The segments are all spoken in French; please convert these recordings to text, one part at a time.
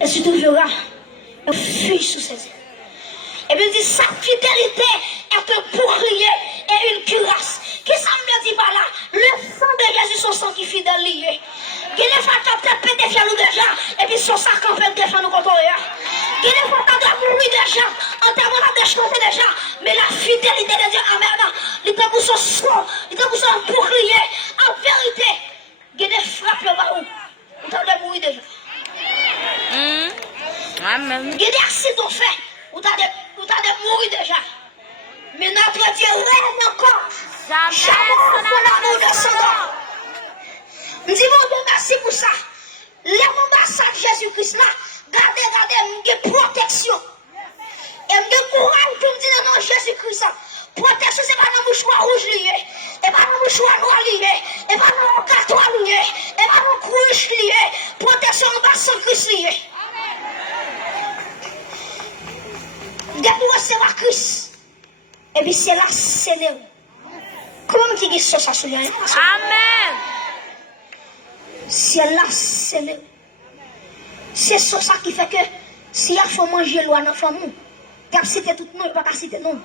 Et tu trouveras un fil sous ses yeux. Et bien dit, sa fidélité est un bouclier et une cuirasse. Qu'est-ce que ça me dit par là? Le sang de Jésus, son sang qui est fidèle lié. Il y a des fois que tu as pété fier nous déjà, et puis son sang quand même défend nous contre eux. Il y a des fois que tu as mourir déjà, en termes de déchanter déjà, mais la fidélité de Dieu, amen, il est pour son sang, il est pour son bouclier. En vérité, il y a des frappes là-bas où tu as mourir déjà. Amen. Il y a des accidents faits où tu as mourir déjà. Mais notre Dieu règne encore. Jamais son amour de son nom. Nous disons bon merci pour ça. L'ambassade de Jésus-Christ là, regardez, il protection. Et il courage pour me dire non, Jésus-Christ. Protection, ce n'est pas dans le mouchoir rouge lié, et pas dans le mouchoir noir lié, et pas dans le carton lié, et pas dans le couche lié. Protection ambassade Christ lié. Dès que vous recevez Christ, et puis c'est là, c'est nous. Comment qui dit ça sur lui? Amen. C'est là, c'est nous. C'est ça qui fait que si il faut manger loin dans la famille, tu as cité tout le monde, pas citer non.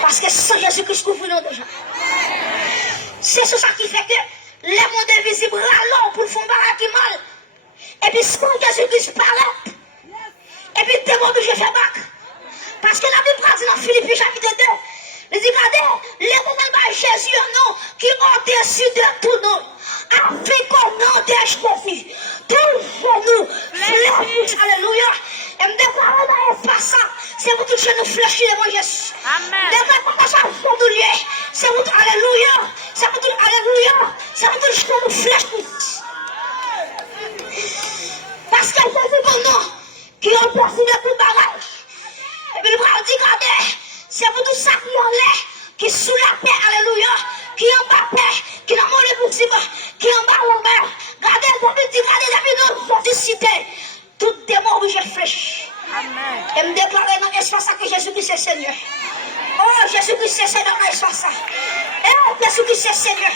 Parce que sans Jésus-Christ couvre nous déjà. C'est ça qui fait que les mondes invisibles râlent pour le fond qui mal. Et puis quand Jésus-Christ parle, et puis tu es obligé de faire bac. Parce que la Bible dit dans Philippiens chapitre 2, il dit, regardez, les moments de Jésus, non, qui ont dessus de tout nom, avec au nom de Jésus, tout genou, fléchis, alléluia. Et me déclarer dans l'espace, c'est vous tout genou fléchis devant Jésus. Amen. Déclarer ça fondoulier, c'est vous tout, alléluia, c'est vous tout, alléluia, c'est vous tout genou fléchis. Parce que Jésus, bon nom, qui ont dessus de tout bagage. Et puis le bras dit, regardez, c'est pour tout ça qui en l'air, qui est sous la paix, alléluia, qui est en bas paix, qui est dans mon épousement, qui est en bas l'envers. Regardez, regardez, notre cité, tout démon obligé de fléchir. Amen. Et me déclarer dans l'espace que Jésus-Christ est Seigneur. Oh, Jésus-Christ est Seigneur dans l'espace. Oh, Jésus-Christ est Seigneur.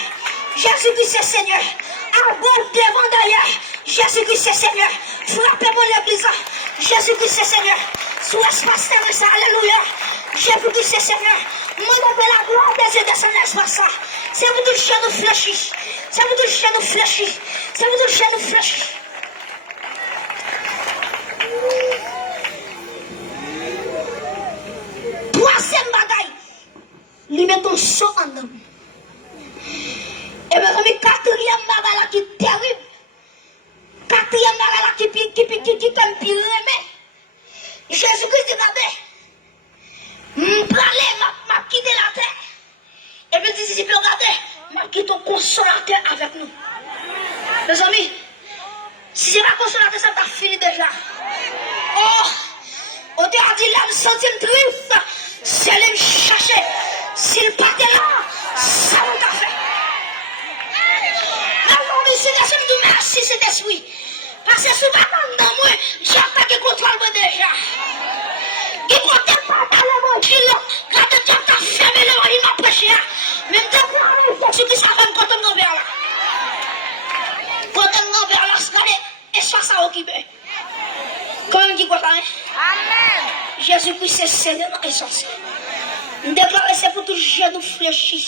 Jésus-Christ est Seigneur. À bon devant d'ailleurs, Jésus-Christ est Seigneur. Frappez-moi l'église. Jésus-Christ est Seigneur. Sous l'espace terrestre, alléluia. Jésus-Christ est Seigneur. Mon appel la gloire des yeux de son espace. C'est vous tout le chien nous fléchis. C'est vous tout le chien nous fléchis. C'est vous tout le chien nous fléchis. Troisième bagaille, lui met ton sang en homme. Et bien, comme quatrième bagaille qui est terrible, quatrième bagaille qui est comme pire remède. Jésus-Christ dit, regardez, m'pralé, m'a quitté la terre. Et puis, les disciples, regardez, m'a quitté ton consolateur avec nous. Mes amis, si c'est pas consolateur, ça t'a fini déjà. Oh, on t'a dit là, me sentir triste. Si elle me chercher, s'il partait là, ça m'a fait. Alors, monsieur, je me merci, cet esprit. Parce que si je ne dans moi, j'ai attaqué contre moi déjà. Il ne compte pas dans l'évangile. Quand tu as fermé l'évangile, il m'a prêché. Même quand tu as fait un côté de vers là. Côté de vers là, c'est et soit ça occupé. Comment on dit quoi ça? Amen. Jésus-Christ est Seigneur et sorcier. Nous déclarons c'est pour tout genou fléchi.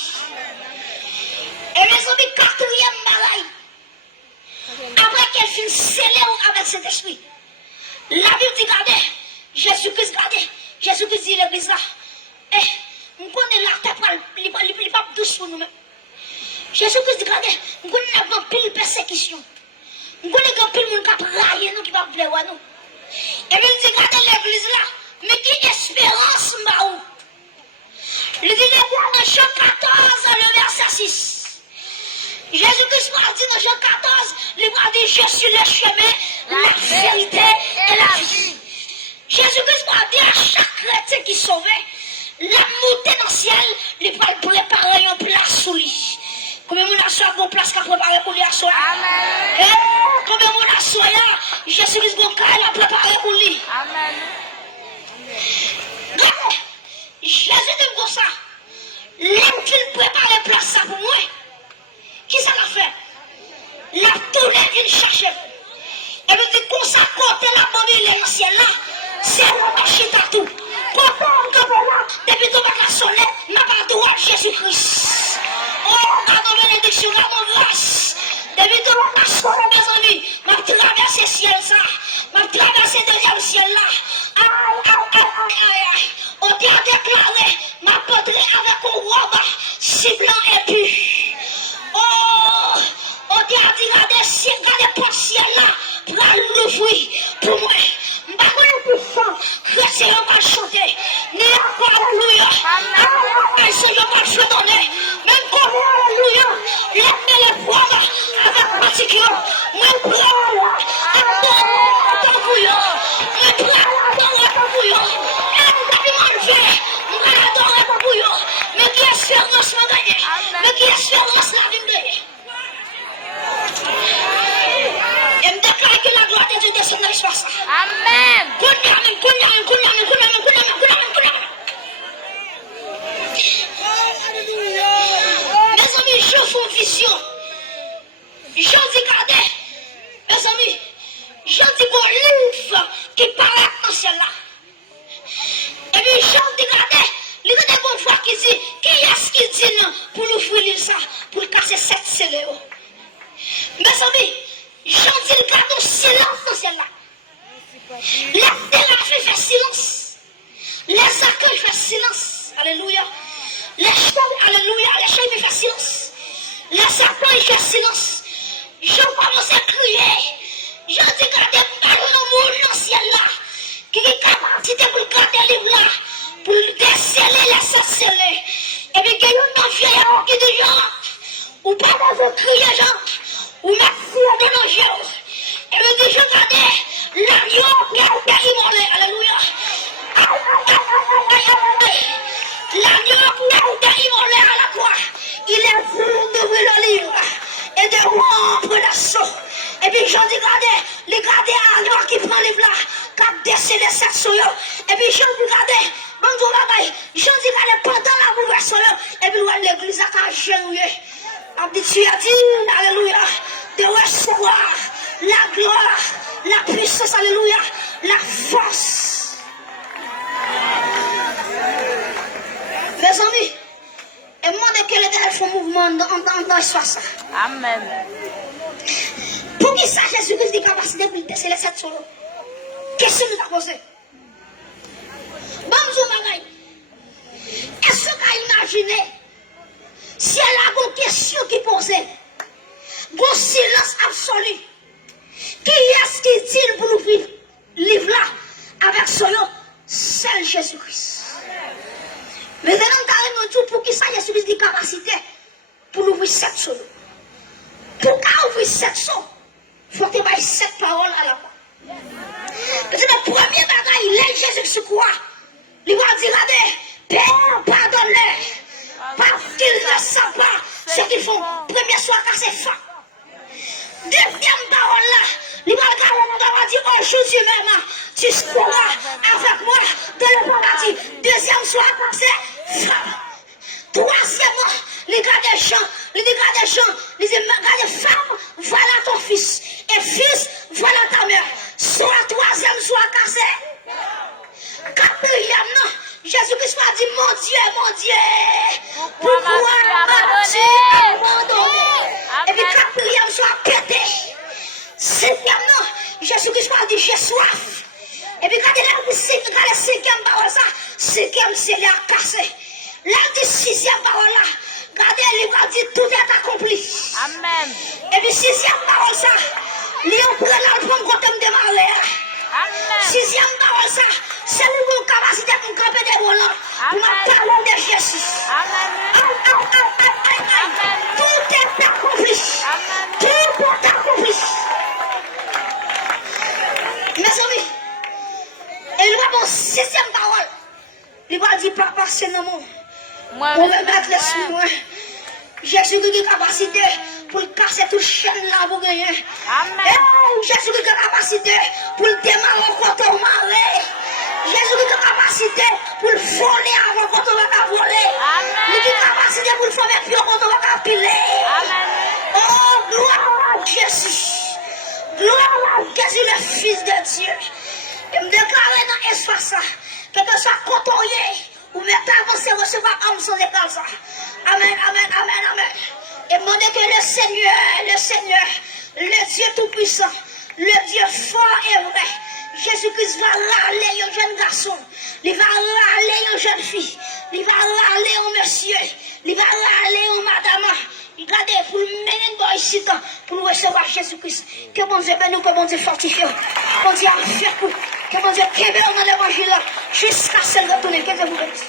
Et mes amis, quatrième bagaille. Après qu'elle finit scellée avec cet esprit, la Bible dit, regardez, Jésus-Christ, regardez, Jésus-Christ dit l'église là. Eh, nous connaissons la tête, il n'est pas douce pour nous-mêmes. Jésus-Christ dit, regardez, nous connaissons un pile persécution. Nous connaissons un pile monde qui va railler nous, qui va plaire à nous. Et bien, il dit, regardez l'église là, mais qui espérance m'a où? Il dit, dans Jean 14, le verset 6. Jésus-Christ m'a dit dans Jean 14, il m'a dit, je suis le chemin, la vérité et la vie. Jésus-Christ m'a dit à chaque chrétien qui sauvait, la montée dans le ciel, il va préparer une place sous lui. Combien de gens ont une place qu'à préparer pour lui à soi? Amen. Combien de gens sont là, Jésus-Christ a préparé pour lui? Amen. Jésus dit comme ça, l'homme qui prépare la place ça pour moi, qui ça l'a fait? La tournée qu'il cherchait. Et puis, comme ça, côté la brûler dans le ciel là, c'est le marché tout. Quand on là, depuis ton bac la soleil, n'a pas droit Jésus-Christ. Oh, pardon, bénédiction, pardon, grâce. Depuis ton bac la soleil, mes amis, m'a traversé le ciel ça, m'a traversé le deuxième ciel là. On t'a déclaré, m'a porté avec un robe si blanc et pur. Oh, on t'a dit, regardez pour le ciel là, pour l'ouvrir pour moi. Je ne sais pas plus fort, chrétien, on va chanter. Ni alléluia. Alléluia, on va chanter. Même comme alléluia, les preuves avec pratique. Même preuve, attends, bouillon. Même preuve, attends, bouillon. Mais qui est sûrement la gagner? Mais qui est sûrement la vie? Et me déclare que la gloire de Dieu descend dans l'espace. Amen. Mes amis, je fais une vision. Je dis, regardez, mes amis, je dis bon livre qui paraît dans celle-là. Et puis, je dis, regardez, il y a des bonnes fois qui dit, qui est-ce qui dit non pour l'ouvrir ça, pour casser cette scellée? Mes amis, je dis, regardez, silence dans celle-là. Les thérapies fait silence. Les accueils fait silence. Alléluia. Les chants, alléluia, les chants fait silence. Les accueils fait silence. Je commence à crier. Je dis, regardez, pas le monde dans le ciel là. Qui est capacité pour garder le livre là. Pour déceler les sorcelés. Et puis, il y a une vieille qui dit, ou pas dans un crier, ou merci à de nos jeux. Et puis, je regardais, l'agneau qui a été immolé. Alléluia. L'agneau qui a été immolé à la croix. Il est venu d'ouvrir le livre et de rompre l'assaut. Et puis j'en dis, regardez l'agneau qui prend le livre là, qui a décédé cette souille. Et puis j'en dis, regardez, j'en dis, regardez, pendant la bouleversation, et puis l'église a généré. Tu as dit, alléluia, de recevoir la gloire, la puissance, alléluia, la force. Mes amis, et moi, de quel est le mouvement dans l'espace? Amen. Pour qui ça, Jésus-Christ dit capacité de déceler cette solo? Question que tu as posée. Bon, est-ce que tu as imaginé si elle a une question qui posait, un silence absolu? Qui est-ce qui dit pour l'ouvrir le livre là avec son nom? Seul Jésus-Christ. Mais nous tout pour qui ça Jésus-Christ dit capacité pour l'ouvrir cette solo. Pour ouvrir cette solo, il faut que tu aies cette parole à la fois. C'est le premier bagage, il est Jésus qui croit. Il va dire, regardez, Père, pardonne-les, parce qu'ils ne savent pas ce qu'ils font. Premier soir, quand c'est fin. Deuxième parole là, il va dire, aujourd'hui même, tu seras avec moi dans le paradis. Deuxième soir, quand c'est fin. Troisièmement, les gars des champs, les gars des femmes, voilà ton fils. Et fils, voilà ta mère. Soit troisième, soit cassé. Quatrième, non. Jésus-Christ a dit, mon Dieu, pourquoi m'as-tu abandonné? Et puis quatrième, soit pété. Cinquième, non. Jésus-Christ a dit, j'ai soif. Et puis quand il a dit, la cinquième parole, ça, cinquième, c'est la cassé. La dit sixième parole là, regardez, il va dire tout est accompli. Amen. Et puis sixième parole ça, il prend l'album quand on démarre. Amen. Sixième parole ça, c'est une capacité pour camper des volants, pour parler de Jésus. Amen. Tout est accompli. Tout est accompli. Mes amis, il va avoir sixième parole. Il va dire, papa, c'est le nom. Pour me mettre les sous moi. Jésus qui a capacité pour casser toute chaîne là pour gagner. Amen. Jésus qui a capacité pour démarrer quand on marre. Jésus qui a capacité pour voler avant quand on va voler. Amen. Il a capacité pour faire pied quand on va piler. Amen. Oh, gloire à Jésus. Gloire à Jésus, le Fils de Dieu. espace ça. Que tu sois côtoyé. Ou même avancer, recevoir comme son écran ça. Amen, amen, amen, amen. Et demandez que le Seigneur, le Dieu Tout-Puissant, le Dieu fort et vrai, Jésus-Christ va râler un jeune garçon, il va râler une jeune fille, il va râler un monsieur, il va râler une madame. Regardez, pour le mener dans ici, pour nous recevoir Jésus-Christ. Que bon Dieu bénisse, que bon Dieu fortifie. Que bon Dieu fait pour, que bon Dieu québère dans l'évangile jusqu'à ce retour. Que Dieu vous bénisse.